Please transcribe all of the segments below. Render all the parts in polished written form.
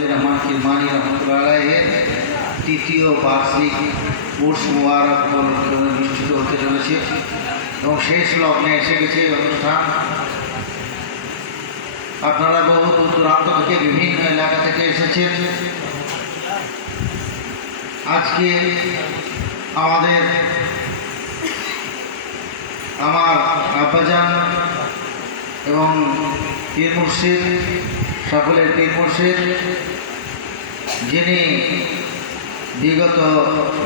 ফজলুর রহমান কিরমানি রহমতুল্লাহ আলাইহের তৃতীয় বার্ষিক উর্স মুবারক উপলক্ষে অনুষ্ঠিত হতে চলেছে এবং শেষ লগ্নে এসে গেছে এই অনুষ্ঠান। আপনারা বহু দূর দূরান্ত থেকে বিভিন্ন এলাকা থেকে এসেছেন। আজকে আমার আব্বাজান এবং পীর মুর্শিদ, সকলের পীর মুর্শিদ, যিনি বিগত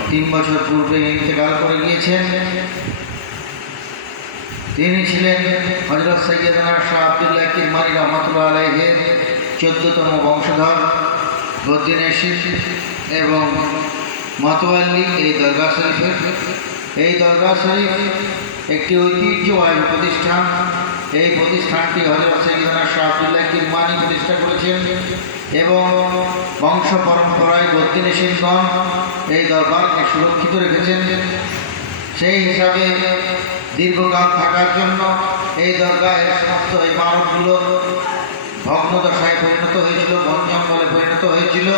3 বছর পূর্বে ইন্তেকাল করে গিয়েছেন, তিনি ছিলেন হযরত সৈয়দনা শাহ আব্দুল্লাহ কিরমানি রহমতুল্লাহ আলাইহের 14তম বংশধর, বদ্দিনেশির এবং মতোয়াল্লি এই দরগা শরীফের। এই দরগা শরীফ একটি ঐতিহ্যবাহী প্রতিষ্ঠান। এই প্রতিষ্ঠানটি হযরত সৈয়দনা শাহ আব্দুল্লাহ কিরমানি প্রতিষ্ঠা করেছেন এবং বংশ পরম্পরায় বদ্দিনেশিরগণ এই দরবারকে সুরক্ষিত রেখেছেন। সেই হিসাবে দীর্ঘকাল থাকার জন্য এই দরগাহের সমস্ত ইমারতগুলো ভগ্নদশায় পরিণত হয়েছিল, বন জঙ্গলে পরিণত হয়েছিল।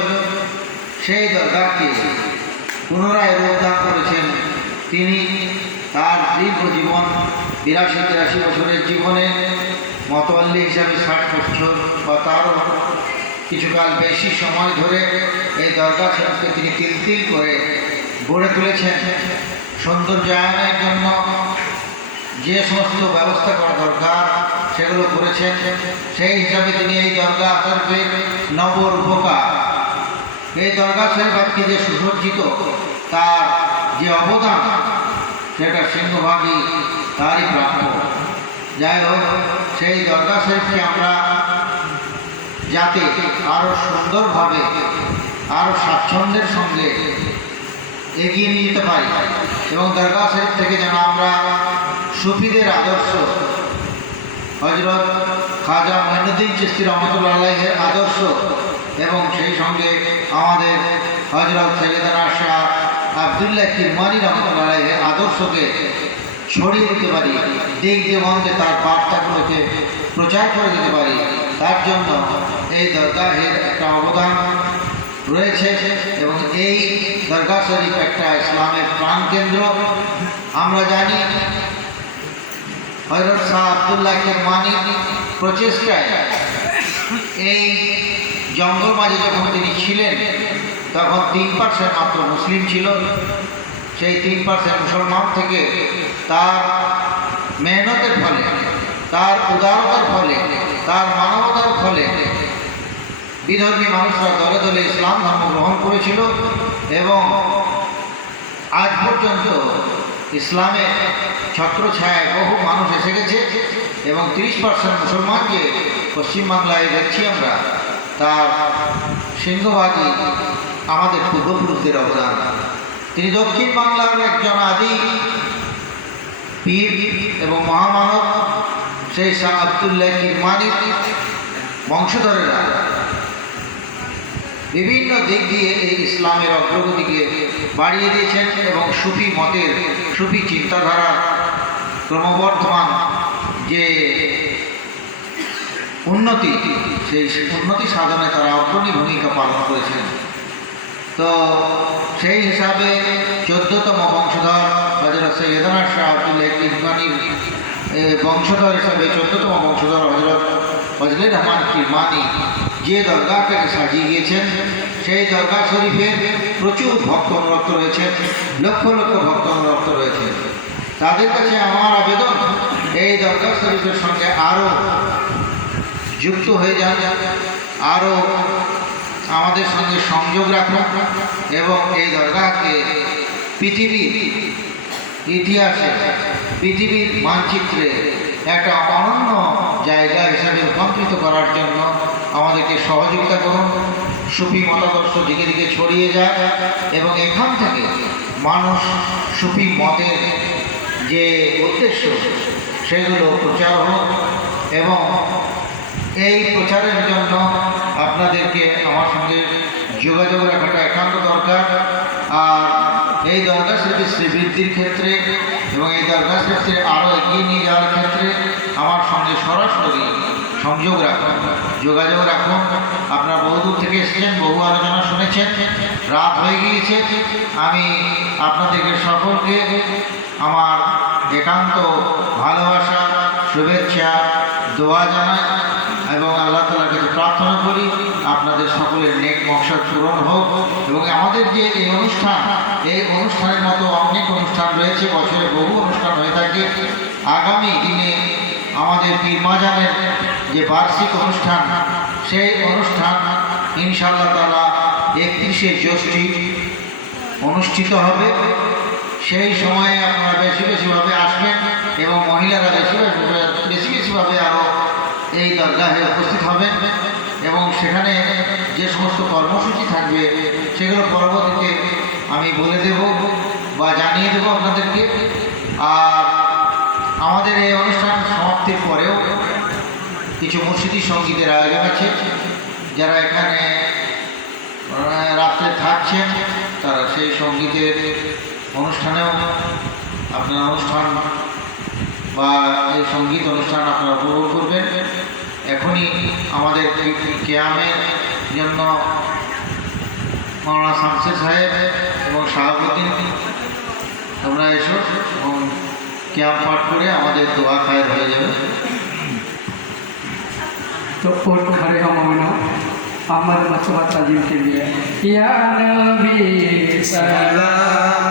সেই দরগাহকে পুনরায় রূপদান করেছেন তিনি। তার দীর্ঘ জীবন 82-83 বছরের জীবনে মতোয়াল্লি হিসাবে 60 বছর বা তারও কিছুকাল বেশি সময় ধরে এই দরগা শরীফকে তিনি তিল করে গড়ে তুলেছেন। সৌন্দর্যায়নের জন্য যে সমস্ত ব্যবস্থা করা দরকার সেগুলো করেছেন। সেই হিসাবে তিনি এই দরগা শরীফের নবরূপকার। এই দরগা শরীফ আজকে যে সুসজ্জিত, তার যে অবদান সেটা সিংহভাগই তারই প্রাপ্য। যাই হোক, সেই দরগা শরীফকে আমরা যাতে আরও সুন্দরভাবে, আরও স্বাচ্ছন্দ্যের সঙ্গে এগিয়ে নিয়ে যেতে পারি এবং দরগা শরীফ থেকে যেন আমরা সুফিদের আদর্শ, হযরত খাজা মঈনুদ্দিন চিশতি রহমতুল্লাহ আলাইহের আদর্শ এবং সেই সঙ্গে আমাদের হযরত সৈয়দনা শাহ আব্দুল্লাহ কিরমানি রহমতুল্লাহ আলাইহের আদর্শকে ছড়িয়ে দিতে পারি, দিক দিগন্তে তার বার্তাগুলোকে প্রচার করে দিতে পারি, তার জন্য এই দরগাহের একটা অবদান রয়েছে। এবং এই দরগা শরীফ একটা ইসলামের প্রাণকেন্দ্র। আমরা জানি হযরত শাহ আব্দুল্লাহ কিরমানির প্রচেষ্টায় এই জঙ্গল মাঝে যখন তিনি ছিলেন তখন 3% মাত্র মুসলিম ছিল। সেই 3% মুসলমান থেকে তার মেহনতের ফলে, তার উদারতার ফলে, তার মানবতার ফলে বিধর্মী মানুষরা দলে দলে ইসলাম ধর্ম গ্রহণ করেছিল এবং আজ পর্যন্ত ইসলামের ছত্রছায়ায় বহু মানুষ এসে গেছে এবং 30% মুসলমানকে পশ্চিমবাংলায় দেখছি আমরা। তার সিংহভাগই আমাদের পূর্বপুরুষদের অবদান। তিনি দক্ষিণ বাংলার একজন আদি পীর এবং মহামানব। সেই শাহ আব্দুল্লাহ কিরমানির বংশধরেরা বিভিন্ন দিক দিয়ে এই ইসলামের অগ্রগতিকে বাড়িয়ে দিয়েছেন এবং সুফি মতের, সুফি চিন্তাধারার ক্রমবর্ধমান যে উন্নতি, সেই উন্নতি সাধনে তারা অগ্রণী ভূমিকা পালন করেছেন। তো সেই হিসাবে 14তম বংশধর হযরত সৈয়দনা শাহ আব্দুল্লাহ কিরমানির বংশধর হিসাবে 14তম বংশধর হযরত ফজলুর রহমান কিরমানি যে দরগাহটাকে সাজিয়ে গিয়েছেন, সেই দরগা শরীফে প্রচুর ভক্ত অনুরক্ত রয়েছেন, লক্ষ লক্ষ ভক্ত অনুরক্ত রয়েছেন। তাদের কাছে আমার আবেদন, এই দরগা শরীফের সঙ্গে আরও যুক্ত হয়ে যান, আরও আমাদের সঙ্গে সংযোগ রাখুন এবং এই দরগাহকে পৃথিবীর ইতিহাসে, পৃথিবীর মানচিত্রে একটা অনন্য জায়গা হিসাবে রূপান্তরিত করার জন্য আমাদেরকে সহযোগিতা করুন। সুফি মতাদর্শ দিকে দিকে ছড়িয়ে যায় এবং এখান থেকে মানুষ সুফি মতের যে উদ্দেশ্য সেগুলো প্রচার হোক এবং এই প্রচারের জন্য আপনাদেরকে আমার সঙ্গে যোগাযোগ রাখাটা একান্ত দরকার। আর এই দরগা শরীফের শ্রীবৃদ্ধির ক্ষেত্রে এবং এই দরগা শরীফকে আরও এগিয়ে নিয়ে যাওয়ার ক্ষেত্রে আমার সঙ্গে সরাসরি সংযোগ রাখুন, যোগাযোগ রাখুন। আপনারা বহুদূর থেকে এসেছেন, বহু আলোচনা শুনেছেন, রাত হয়ে গিয়েছে। আমি আপনাদেরকে সকলকে আমার একান্ত ভালোবাসা, শুভেচ্ছা, দোয়া জানাই এবং আল্লাহ তাআলার কাছে প্রার্থনা করি আপনাদের সকলের নেক মকসদ পূরণ হোক। এবং আমাদের যে এই অনুষ্ঠান, এই অনুষ্ঠানের মতো অনেক অনুষ্ঠান রয়েছে, বছরে বহু অনুষ্ঠান হয়ে থাকে। আগামী দিনে আমাদের পীর মাজারের যে বার্ষিক অনুষ্ঠান, সেই অনুষ্ঠান ইনশাআল্লাহ তাআলা 31শে জ্যৈষ্ঠ অনুষ্ঠিত হবে। সেই সময়ে আপনারা বেশি বেশিভাবে আসবেন এবং মহিলারা বেশি বেশিভাবে আরও এই দরগাহে উপস্থিত হবেন এবং সেখানে যে সমস্ত কর্মসূচি থাকবে সেগুলো পরবর্তীতে আমি বলে দেব বা জানিয়ে দেব আপনাদেরকে। আর আমাদের এই অনুষ্ঠান সমাপ্তির পরেও কিছু মুর্শিদি সঙ্গীতের আয়োজন আছে। যারা এখানে রাত্রে থাকছেন তারা সেই সঙ্গীতের অনুষ্ঠানেও আপনার অনুষ্ঠান বা এই সঙ্গীত অনুষ্ঠান আপনারা উপভোগ করবেন। এখনই আমাদের ক্যামের জন্য মৌলানা শামসুল সাহেব এবং শাহাবুদ্দিন তোমরা এসো এবং ক্যাম পাঠ করে আমাদের দোয়া খায়ের হয়ে যাবে। तो और खड़े हम मौना अहमद मसूद ताजीम के लिए या नबी सलाम